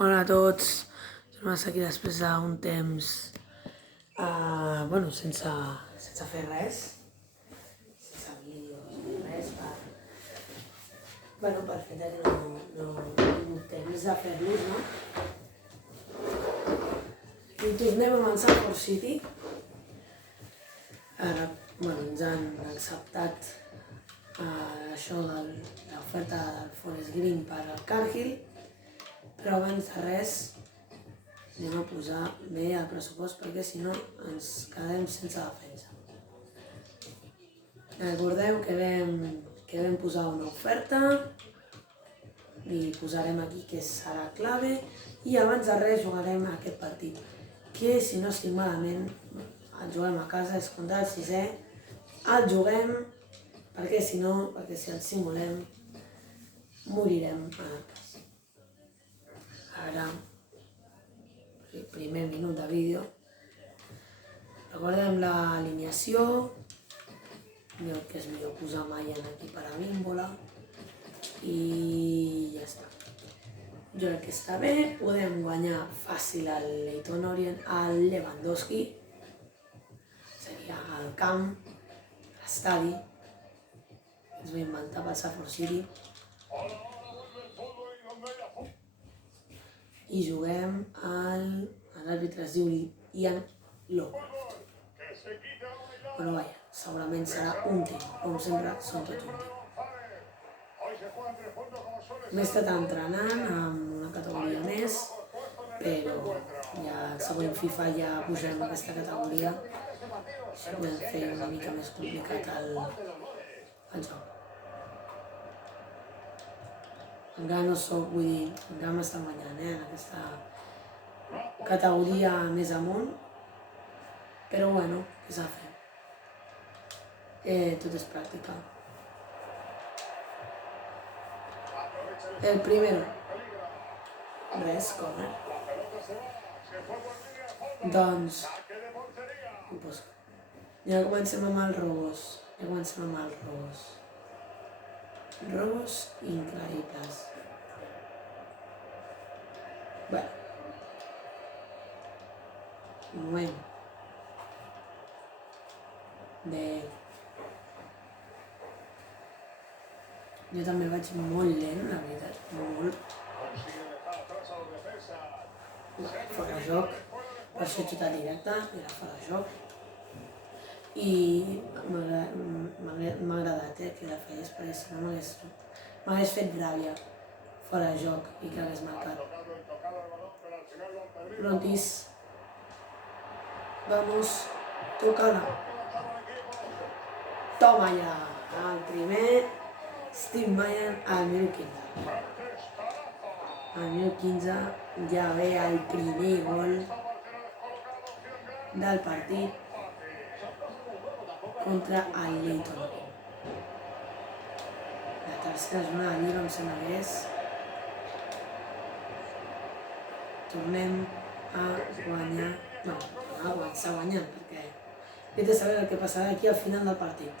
Hola a tots, tornem aquí després d'un temps sense fer res, sense vídeos ni res, per fet que no he tingut temps de fer-los, no? I tornem amb el Salford City. Ara, ens han acceptat això de l'oferta del Forest Green per al Cargill, però abans de res anem a posar bé el pressupost perquè si no ens quedem sense defensa. Recordeu que vam posar una oferta i posarem aquí que serà clave i abans de res jugarem aquest partit que si no estic malament el juguem a casa, és contra el sisè, el juguem perquè si el simulem morirem en el cas. Ara, el primer minut de vídeo, recordem l'alineació, veieu que és millor posar Mayan aquí per a Bímbola i ja està. Jo crec que està bé, podem guanyar fàcil al Leyton Orient, al Lewandowski, seria al camp, l'estadi, que ens va inventar pel Salford City. I juguem l'àrbitre es diu Ian Lowcroft. Segurament serà un team, com sempre són tots un team. M'he estat entrenant amb una categoria més, però ja el següent FIFA ja pujarem aquesta categoria, així podem fer una mica més complicat el joc. Encara no soc, encara m'estan guanyant en aquesta categoria més amunt, però què s'ha de fer? Tot és pràctica. El primero. Res, corre. Doncs ja comencem amb els robos. Robos increïbles. Un moment. Jo també vaig molt lent, la veritat, molt. Fora de joc, per ser xutat directe, era fora de joc. I m'ha agradat que la feies perquè si no m'hagués fet ràbia fora de joc i que hagués marcat. Prontis. Vamos, tócala. Toma ja, el primer Steve Mayan al minut 15. Al minut 15 ja ve el primer gol del partit contra el Leyton Orient. La tercera jornada de Lliga em sembla que és. Tornem a guanyar, a començar guanyant, perquè he de saber el que passarà aquí al final del partit.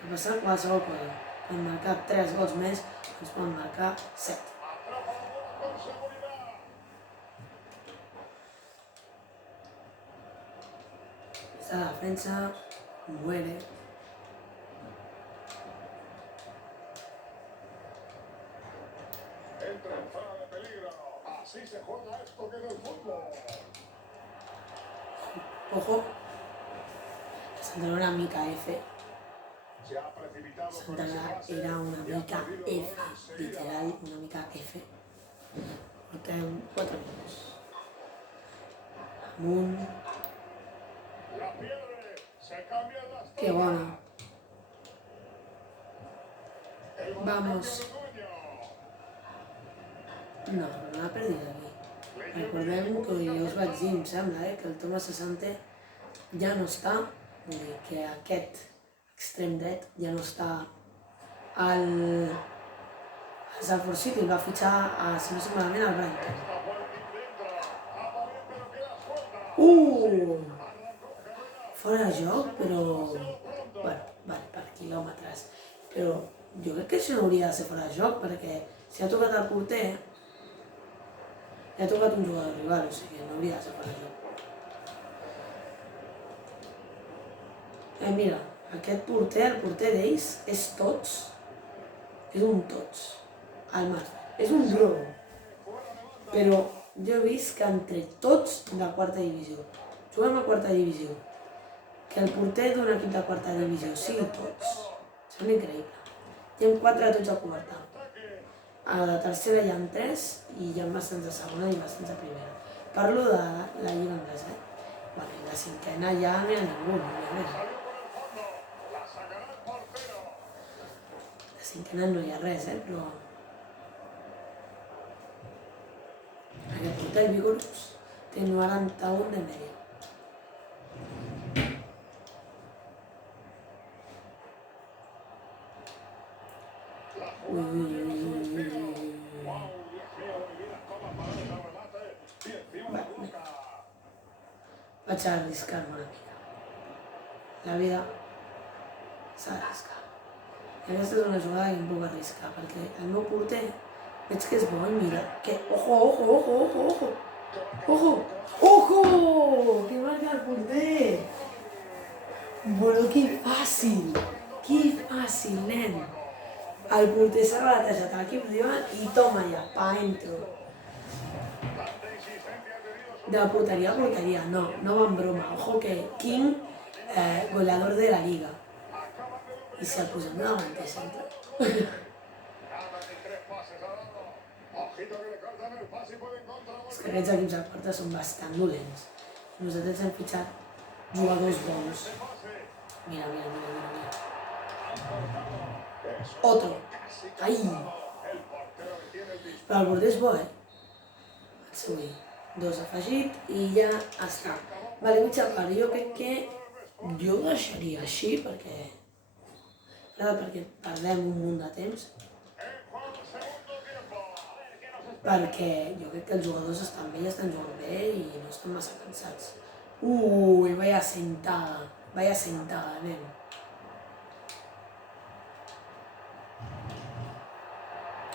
Va passar qualsevol cosa. Poden marcar 3 gols més, ens poden marcar 7. Esta defensa muere. Entra en zona de peligro. Así se juega esto que es el fútbol. Ojo. Sandra una mica F. Sandra era una mica F, literal, una mica F. Portem 4 minuts. Amunt. Que bona. Vamos. No ha perdut aquí. Recordem que ja us vaig dir, em sembla, que el Thomas Asante ja no està, vull dir que aquest extrem dret ja no està al Salford City, el va fitxar, si no sé malament, al Brighton. Fora de joc, però per quilòmetres. Però jo crec que això no hauria de ser fora de joc, perquè si ha tocat el porter, Ja ha tocat un jugador rival, o sigui, no hauria de ser per això. Mira, aquest porter, el porter d'ells, és tots. És un tots. Al mar. És un drogo. Però jo he vist que han tret tots de quarta divisió. Juguem a quarta divisió. Que el porter d'un equip de quarta divisió sigui tots. Sembla increïble. Hi ha 4 de tots a cobertar. A la tercera hi ha 3 i hi ha bastants de segona i bastants de primera. Parlo de la lliga anglesa. Bueno, i la cinquena ja no hi ha ningú, òbviament. La cinquena no hi ha res, però... Aquest porter Vigorus té 91 de mèdia. Vaig a arriscar-me una mica. La vida s'ha d'arriscar. I aquesta és una jugada que em puc arriscar, perquè el meu porter veig que és bo i mira que... Ojo, ojo, ojo, ojo, ojo! Ojo! Ojo! Que marca el porter! Bueno, que fàcil! Que fàcil, nen! El porter s'ha rebatejat a l'equip rival i toma ja, pa entro. De porteria a porteria, no va en broma. Ojo que King, goleador de la Liga. I si el posem de davanter centre. És que aquests equips a quarta són bastant dolents. Nosaltres hem fitxat jugadors bons. Mira, mira, mira, mira, mira. Otro. Ai! Però el porter és bo, El seu 2 afegit i ja està. Vale, mitja part. Jo crec que jo ho deixaria així perquè perdem un munt de temps. Perquè jo crec que els jugadors estan bé i estan jugant bé i no estan massa cansats. Ui, vaya sentada, nen.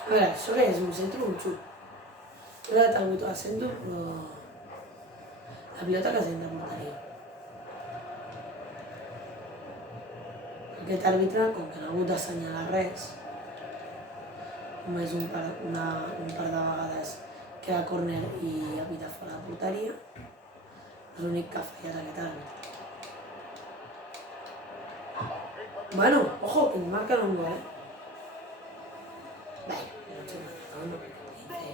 A veure, això què és? Un centre o un xut? He dat el botó al centre, però... La pilota que sent de porteria. Aquest àrbitre, com que no ha hagut d'assenyalar res, només un par de vegades queda córner i ha pitat fora de porteria, és l'únic que ha fallat aquest àrbitre. Bueno, ojo, que ens marquen un gol, Bé, no sé, no puc fer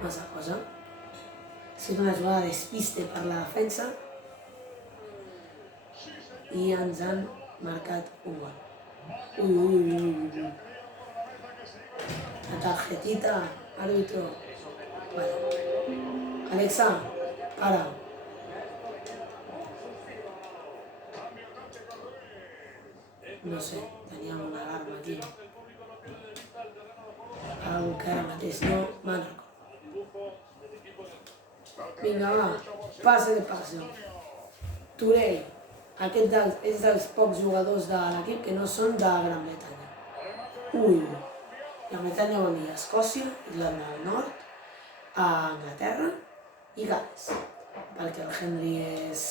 massa cosa. Ha sigut una jugada de despiste per la defensa i ens han marcat un gol. Ui. La tarjetita, árbitro. Vale. Alexa, para. No sé, teníem una alarma aquí. Algo que ara mateix no me'n recordo. Vinga, va, passe de passe. Touré, aquest és dels pocs jugadors de l'equip que no són de Gran Bretanya. Ui, Gran Bretanya vol dir Escòcia, Irlanda del Nord, Anglaterra i Gales. Perquè el Henry és...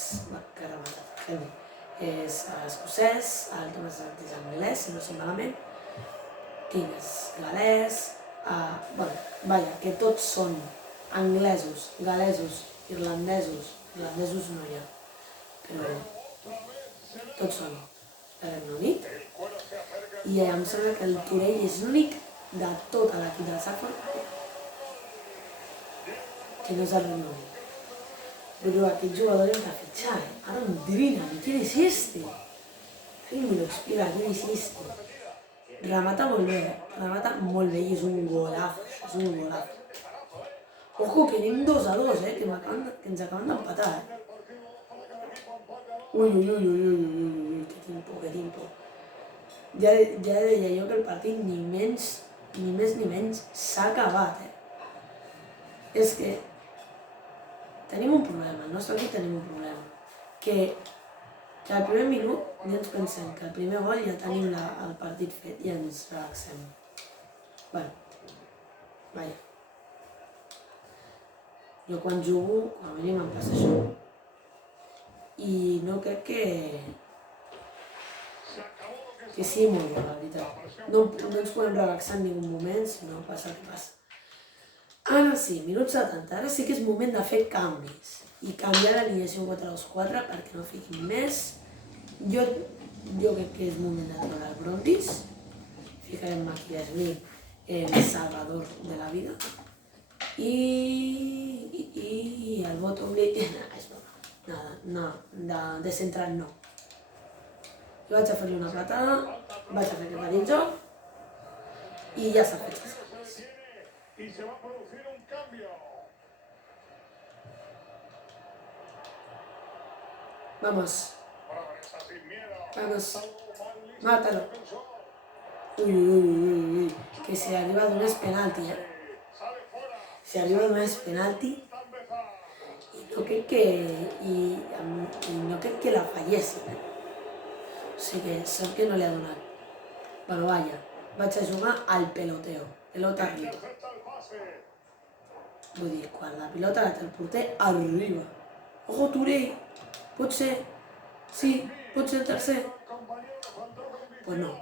que rematat, el Henry és escocès, el Thomas és anglès, si no sé malament, King és galès, que tots són anglesos, galesos, irlandesos no hi ha, però tots són de Regne Unit i em sembla que el Touré és l'únic de tota l'equip del Safford que no és del Regne Unit. Pero aquest jugador hem de fitxar, Ara un divina, ¿quién es este? ¿Quién me lo explica? ¿Quién es este? Remata molt bé i és un golazo, Ojo, que anem 2-2, que ens acaben d'empatar, Ui, que timpo. Ja deia jo que el partit ni més ni menys s'ha acabat, És que tenim un problema, al nostre equip tenim un problema, que al primer minut ja ens pensem que al primer gol ja tenim el partit fet i ens relaxem. Bueno, vaja. Jo quan jugo, com a mínim em passa això. I no crec que sigui molt bé, la veritat. No ens podem relaxar en ningú moment si no passa el que passa. Ara sí, minut 70, ara sí que és moment de fer canvis i canviar l'alineació 4-2-4 perquè no fiquin més. Jo crec que és moment de treure el Brondis. Ficarem aquí a Smith, el salvador de la vida. I el bottom lane, de central no. Jo vaig a fer-li una patada, vaig a fer que vagi en joc i ja s'ha fet. Vamos. Vamos. Mátalo. Uy, que si arriba d'un és penalti, Si arriba d'un és penalti i no crec que la fallessin, O sigui que sort que no li ha donat. Bueno, vaja, vaig a jugar al peloteo. Pelota arriba. Vull dir, quan la pilota la té el porter, arriba. Ojo, Touré! Pot ser? Sí, pot ser el tercer? Pues no.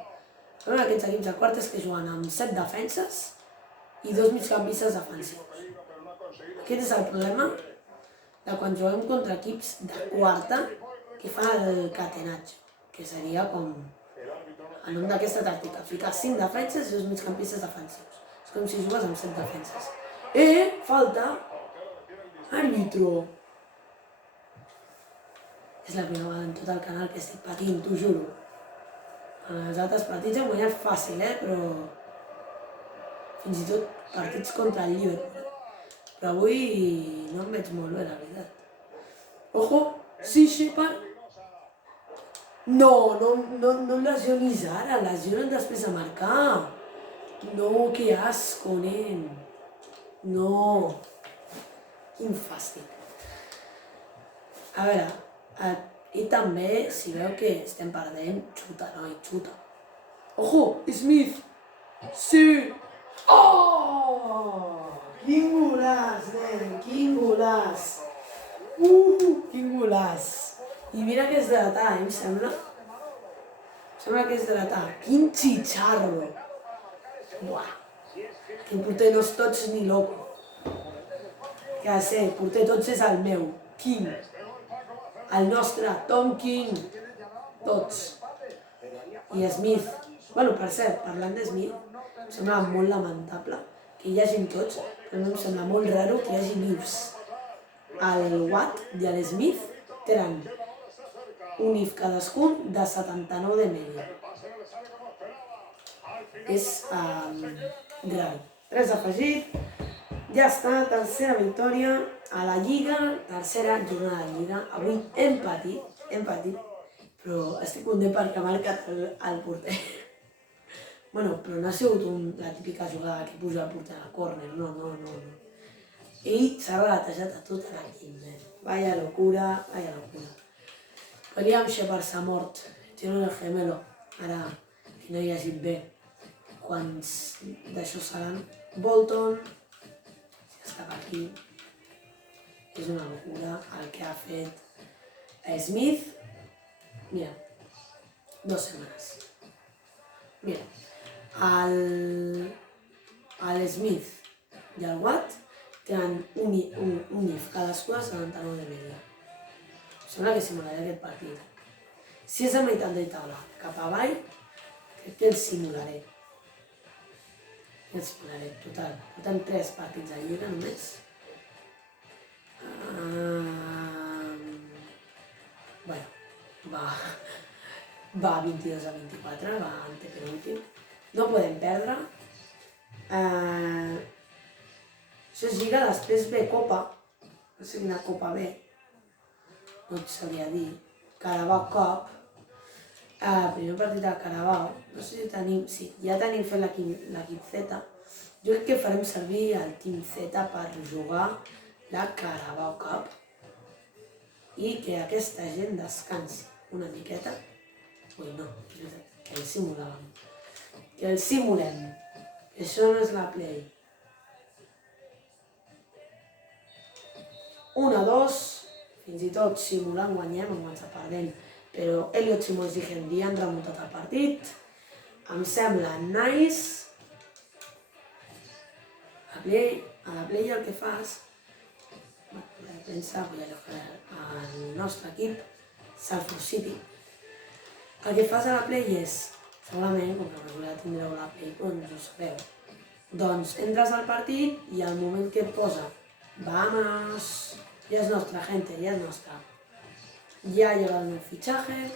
Són aquests equips de quartes que juguen amb 7 defenses i 2 migcampistes defensius. Aquest és el problema de quan juguem contra equips de quarta que fan el catenatge, que seria com el nom d'aquesta tàctica, ficar 5 defenses i 2 migcampistes defensius. És com si jugues amb 7 defenses. Falta! Àrbitro! És la primera vegada en tot el canal que estic patint, t'ho juro. En els altres partits hem guanyat fàcil, però fins i tot partits contra el Liverpool. Però avui no em veig molt bé, la veritat. Ojo! Sí, Shepard! No lesionis ara, lesionen després de marcar. No, que asco, nen. No. Quin fàstic. A veure, i també, si veu que estem perdent, xuta, noi, xuta. Ojo, Smith! Sí! Oh! Quin golaç, nen, quin golaç! Quin golaç! I mira que és dretà, em sembla? Sembla que és dretà. Quin xicharro! Buah! Que porter no és tots ni loco. Ja sé, porter tots és el meu. King. El nostre, Tom King. Tots. I Smith. Bueno, per cert, parlant de Smith, em sembla molt lamentable que hi hagin tots, però em sembla molt raro que hi hagi IFs. El Watt i l'Smith tenen un IF cadascun de 79 de media. És greu. 3 afegit, ja està, tercera victòria a la Lliga, tercera jornada de Lliga. Avui hem patit, però estic content perquè ha marcat el porter. Bueno, però no ha sigut la típica jugada que puja el porter al córner, no. Ell s'ha relatejat a tot l'equip, Vaya locura. William Shepard s'ha mort, tiene el gemelo, ara que no hi hagi bé. Quants d'això seran? Bolton, si està per aquí, és una locura el que ha fet Smith. Mira, 2 setmanes. Mira, el Smith i el Watt tenen un IF cadascú de 79 de media. Sembla que simularé aquest partit. Si és a meitat de taula cap avall, crec que el simularé. Total. Portem 3 partits a Lliga només. Bueno, va 22-24, va antepenúltim. No podem perdre. Això és Lliga, després ve Copa. No sé quina Copa ve. No et sabria dir. Carabao Cup. Primer partit de Carabao. No sé si tenim... Sí, ja tenim fet l'equip Z. Jo crec que farem servir el Team Z per jugar la Carabao Cup i que aquesta gent descansi una miqueta. Ui, no, que el simulàvem. Que el simulem. Això no és la Play. 1-2, fins i tot simulant guanyem, hem començat perdent, però Elliot Simons i Henry han remuntat el partit. Em sembla nice. A la play el que fas, la defensa, el nostre equip, Salford City, el que fas a la play és, segurament, com que ja tindreu la play, doncs ho sabeu, doncs entres al partit i al moment que et posa vamos, ya es nuestra gente, ya es nuestra. Ya ha llegado el fichaje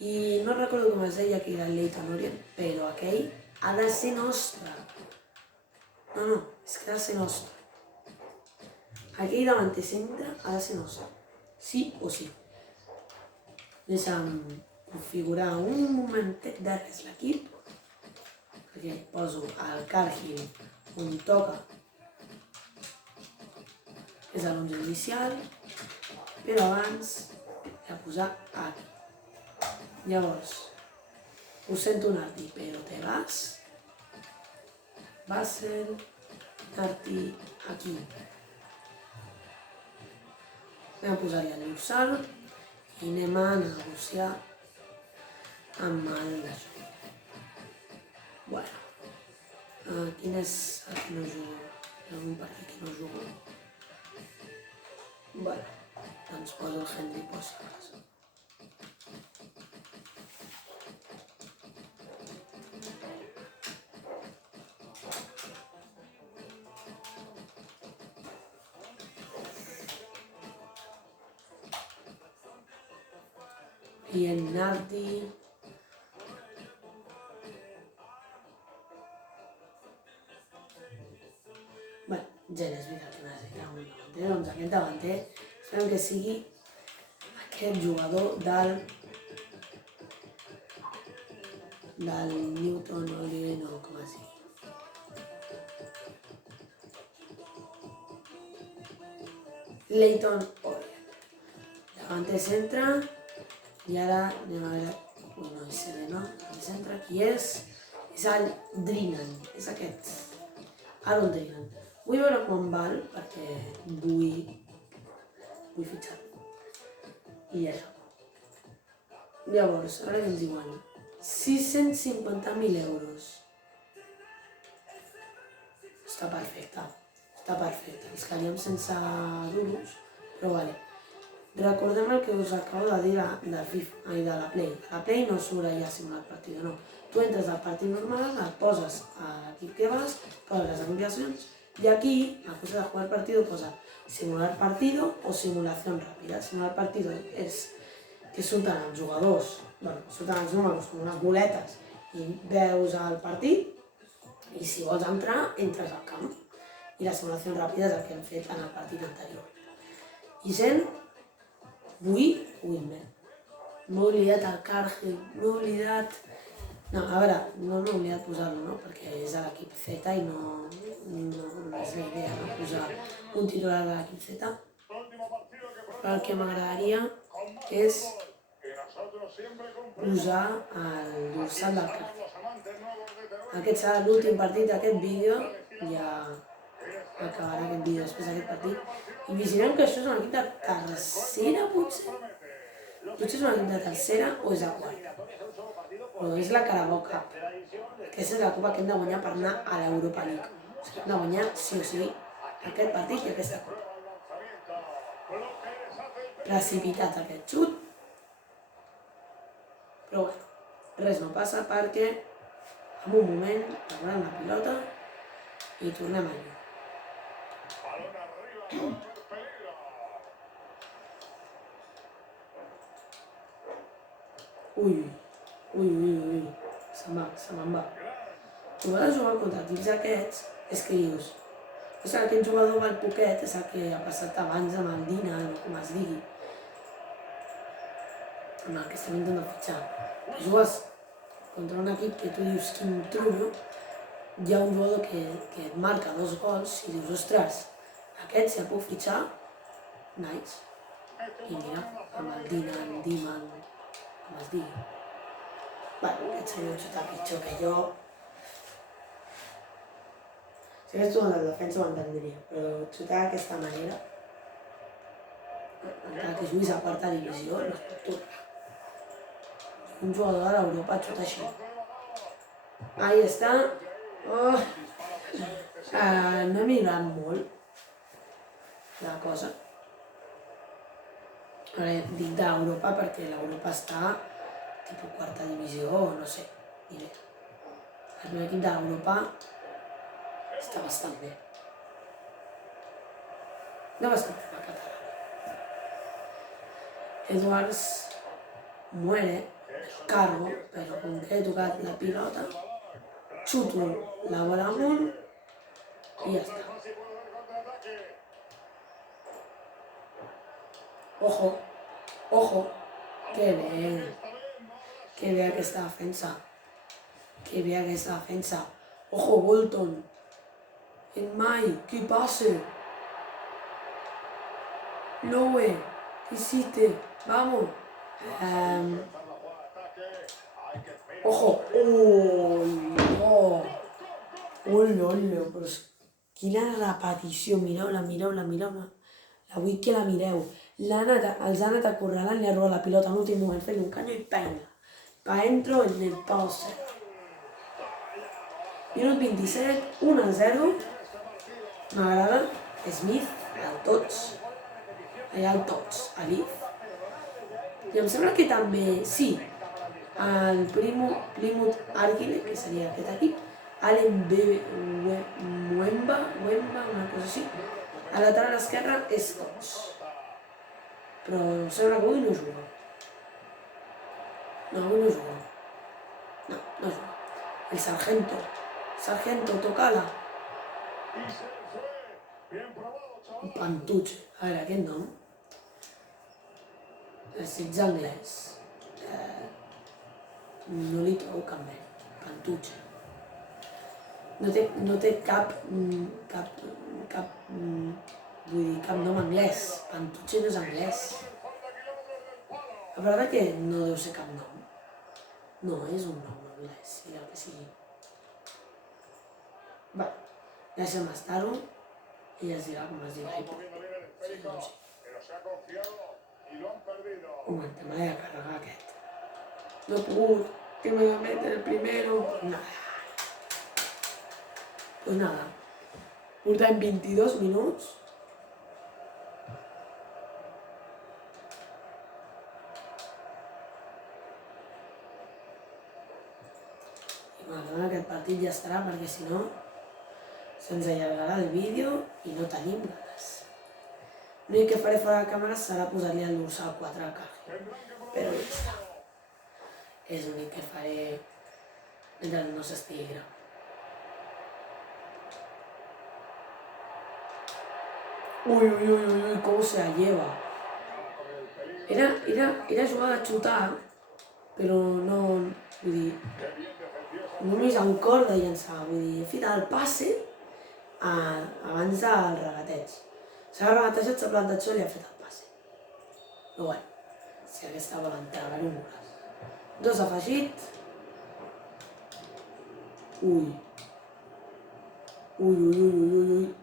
y no recuerdo com es deia que era el Leyton Orient, però aquell ha de ser nostre. No, és que ha de ser nostre. Aquell davanter centre ha de ser nostre. Sí o sí. Deixa'm configurar un momentet de res l'equip, perquè poso el Cargill on toca, és l'11 inicial, però abans he de posar aquí. Llavors, ho sento Nardi, però te vas, Basel, Nardi, aquí. Anem a posar-hi el dorsal i anem a negociar amb el d'això. Bueno, quin és el que no jugo? Hi ha algun partit que no jugo? Bueno, doncs poso el Henry per si acaso. I en Nardi... Bé, ja és veritat que necessita un davanter, doncs aquest davanter esperem que sigui aquest jugador del Newton Orient o com es digui. Leyton Orient. Davanter centre i ara anem a veure... Ui, no és Sereno, davanter centre, qui és? És el Drinan, és aquest. Aaron Drinan. Vull veure quan val perquè vull fitxar. I això. Llavors, ara que ens diuen 650.000 euros. Està perfecte, està perfecte. Ens quedaríem sense duros, però vale. Recordem el que us acabo de dir de la Play. A la Play no surt allà simular partit, no. Tu entres al partit normal, et poses a l'equip que vas, poses les ampliacions, i aquí, a cosa de jugar partido, posa simular partido o simulación ràpida. Simular partido és que surten els jugadors, surten els números com unes boletes i veus el partit i si vols entrar, entres al camp. I la simulació ràpida és el que hem fet en el partit anterior. I sent Winman. M'he oblidat el Cargill, m'he oblidat... No, a veure, no m'he oblidat posar-lo, no? Perquè és de l'equip Z i no és la idea, no? Posar un titular de l'equip Z. Però el que m'agradaria és posar el dorsal del Cargill. Aquest serà l'últim partit d'aquest vídeo, ja acabarà aquest vídeo després d'aquest partit. I vigilem que això és un equip de tercera, potser? Potser és un equip de tercera o és de quarta. Però és la Carabao Cup. Aquesta és la copa que hem de guanyar per anar a l'Europa League. O sigui, hem de guanyar sí o sí aquest partit i aquesta copa. Precipitat aquest xut. Però bé, res no passa perquè en un moment acabarem la pilota i tornem allà. Ui, se me'n va. Tu vas jugar contra equips aquests, és que dius, o sigui, aquest jugador va al poquet, és el que ha passat abans amb el Dina, o com es digui, amb el que estem intentant fitxar. Que jugues contra un equip que tu dius quin trullo, hi ha un jugador que et marca 2 gols i dius, ostres, aquest si el puc fitxar, nice. I mira, amb el Dina, amb Diman, com es digui. Bueno, aquest seria un xutar pitjor que jo. Si hagués jugat en la defensa ho entendria, però xutar d'aquesta manera encara que juguis a quarta divisió, no es pot tornar. Un jugador de l'Europa xuta així. Ahí està. Oh. No he mirat molt la cosa. Ara dic d'Europa perquè l'Europa està tipus quarta divisió o no sé. Diré. El meu equip d'Europa està bastant bé. No bastant bé per català. Edwards muere, cargo, però com que he tocat la pilota, xuto la bola amunt i ja està. Ojo, ojo, que bé aquesta defensa. Que bé aquesta defensa. Ojo, Bolton. En Mai, qui passe? Lowe, què hiciste? Vamos. Ojo. Oh, no. Però quina repetició. Mireu-la. La vull que la mireu. Els ha anat acorralant, li ha robat la pilota en l'últim moment, fent un caño i penga. Pa dentro en el poste. Minut 27, 1-0. M'agrada. Smith, el tots. Allà el tots, a l'If. I em sembla que també, sí, el Plymouth Argyle, que seria aquest equip, Allen Mwemba, una cosa així. A la lateral esquerra és tots. Però sembla que avui no juga. No, avui no juga. No juga. El Sargento, tocala. Pantuche. A veure, aquest nom. Si ets anglès, no li trobo cap bé. Pantuche. No té cap nom anglès. Pantuche no és anglès. La veritat que no deu ser cap nom. No, és un nom anglès, sigui el que sigui. Va, deixa'm estar-ho i ja es dirà com es dirà. Sí, doncs sí. Un moment, me l'he de carregar aquest. No he pogut, que me voy a meter el primero. Nada. Pues nada, portem 22 minuts. I bueno, aquest partit ja estarà perquè si no se'ns allargarà el vídeo i no tenim ganes. L'únic que faré fora de càmera serà posar-li el dorsal 4 al carrer, però ja està. És l'únic que faré mentre no s'estigui gravant. Uy, cómo se la lleva. Era jugada a xutar, però no, vull dir, només en cor de llançar, vull dir, he fet el passe abans del regateig. S'ha regatejat, s'ha plantat sol i ha fet el passe. Però bueno, si aquesta vol entrar, no veuràs. 2 afegit. Ui,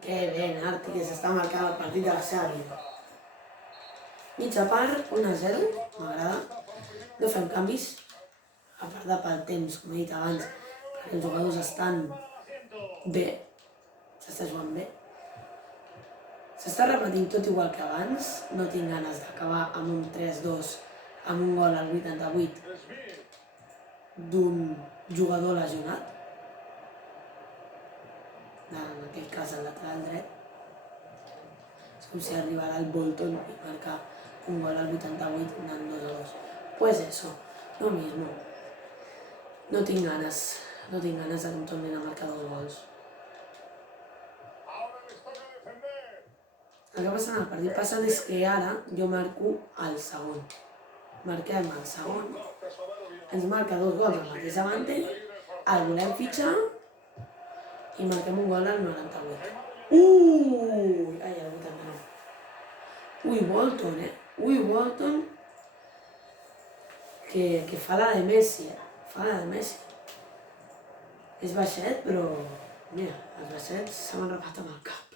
que bé, Narti, que s'està marcant el partit de la seva vida. Mitja part, 1-0, m'agrada. No fem canvis, a part de pel temps, com he dit abans, perquè els jugadors estan bé, s'està jugant bé. S'està repetint tot igual que abans, no tinc ganes d'acabar amb un 3-2, amb un gol al 88 d'un jugador lesionat. En aquest cas el lateral dret. És com si arribara el Bolton i marcar un gol al 88 anant 2-2. Pues eso, lo mismo. No tinc ganes de que em tornin a marcar 2 gols. El que passa en el partit passat és que ara jo marco el segon. Marquem el segon, ens marca 2 gols al mateix davantell, el volem fitxar i marquem un gol al 98. Ai, al 89. Bolton, que fa la de Messi, És baixet, però, mira, els baixets se m'han rapat amb el cap.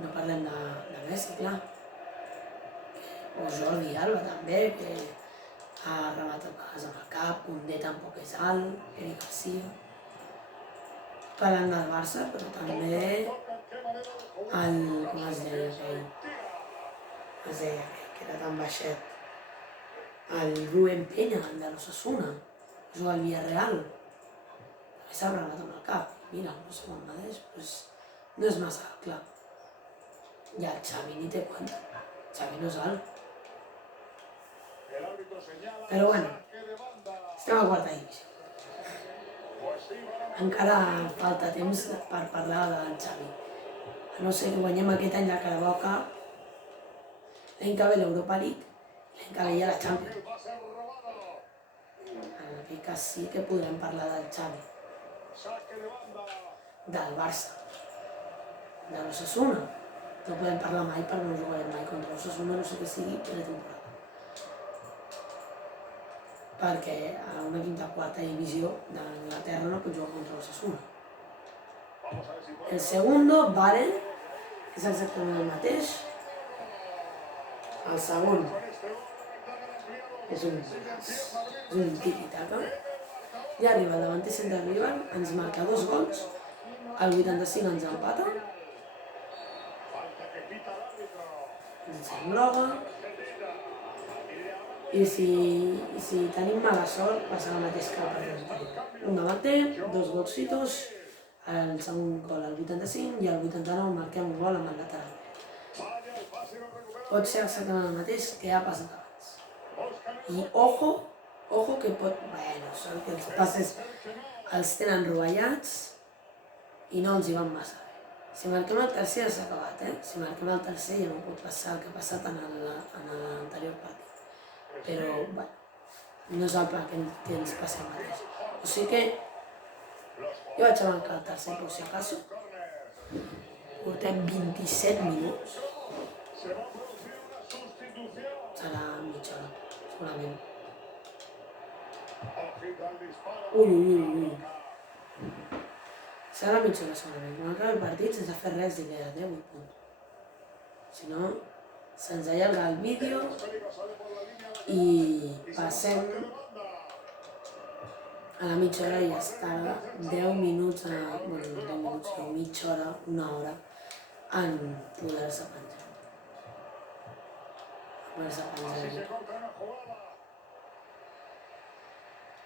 no parlem de Messi, clar. O Jordi Alba també, que ha rematat vegades amb el cap, Koundé tampoc és alt, Eric Garcia. Parlant del Barça, però també com es deia aquell? Es deia aquell, que era tan baixet. El Rubén Peña, el de l'Osasuna, juga al Villarreal. També s'ha remat amb el cap. Mira, no sé com mateix, doncs no és massa clar. I el Xavi ni té quant. Xavi no és alt. Però bueno, estem a quarta divisió. Encara falta temps per parlar del Xavi. A no ser que guanyem aquest any la Carabao Cup, l'any que ve l'Europa League, l'any que ve ja la Champions. En aquell cas sí que podrem parlar del Xavi, del Barça, de l'Osasuna. No podem parlar mai perquè no jugarem mai contra l'Osasuna, no sé què sigui pretemporada. Perquè a un equip de quarta divisió d'Anglaterra no pot jugar contra l'Osasuna. El segundo, Vale, que és exactament el mateix. El segon és un tiki-taka. I arriba el davanter centre rival, ens marca 2 gols, al 85 ens empata, ens engloba, i si tenim mala sort passa el mateix que el partit anterior. Un davanter, 2 golcitos, el segon gol al 85 i al 89 marquem un gol amb el lateral. Pot ser exactament el mateix que ha passat abans. I ojo que pot... Bueno, sort que els passes els tenen rovellats i no els hi van massa bé. Si marquem el tercer ja s'ha acabat, Si marquem el tercer ja no pot passar el que ha passat en l'anterior partit. Però, bueno, no és el pla que ens passi el mateix. O sigui que jo vaig a marcar el tercer, per si acaso. Portem 27 minuts. Serà mitja hora, segurament. Ui. Serà mitja hora, segurament. Quan acabi el partit, sense fer res, diré 10 i punt. Si no, se'ns allarga el vídeo i passem a la mitja hora i ja està 10 minuts, mitja hora, una hora, en poder-se penjar.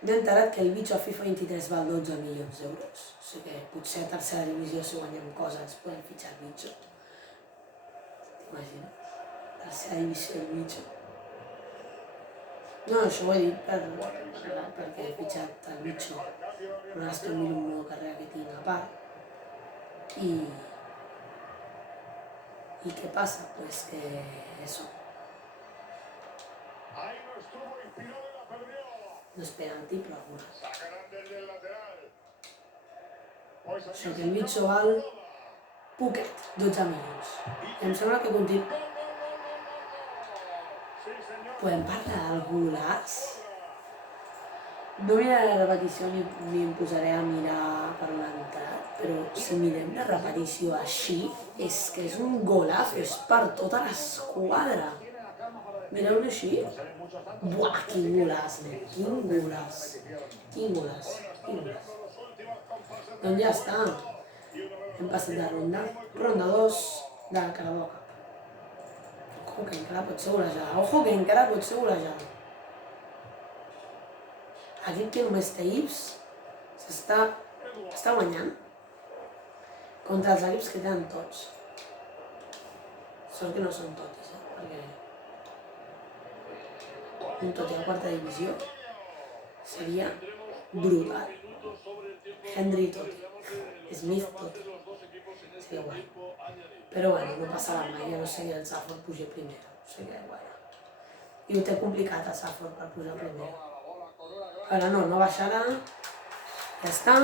M'he enterat que el bitxo a FIFA 23 val 12 milions d'euros. O sigui que potser a tercera divisió, si guanyem coses, podem fitxar el bitxo. T'imagines? Tercera divisió del bitxo. No, això ho he dit perquè he fitxat el bitxo. No Aston Villa, un nou carrera que tinc a part. I què passa? Pues que eso. No és penalti, però algunes. Això que el bitxo val poquet, 12 milions. I em sembla que continua. Podem parlar del golaç? No miraré la repetició ni em posaré a mirar per l'entrat, però si mirem la repetició així, és que és un golaç, és per tota l'esquadra. Mireu-lo així. Buah, quin golaç, nen, quin golaç. Doncs ja està. Hem passat de ronda. Ronda 2 de la Carabao Cup. Ojo que encara pot ser golejada. Aquest que només té IPs està guanyant contra els equips que tenen tots. Sort que no són totis, perquè un Toti a quarta divisió seria brutal. Henry Toti, Smith Toti, seria guai. Però bueno, no passarà mai, ja no sé que el Safford pugi primera. O sigui que, bueno. I ho té complicat el Safford per pujar primera. Ara no baixarà. Ja està.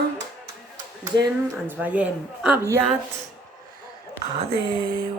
Gent, ens veiem aviat. Adeu.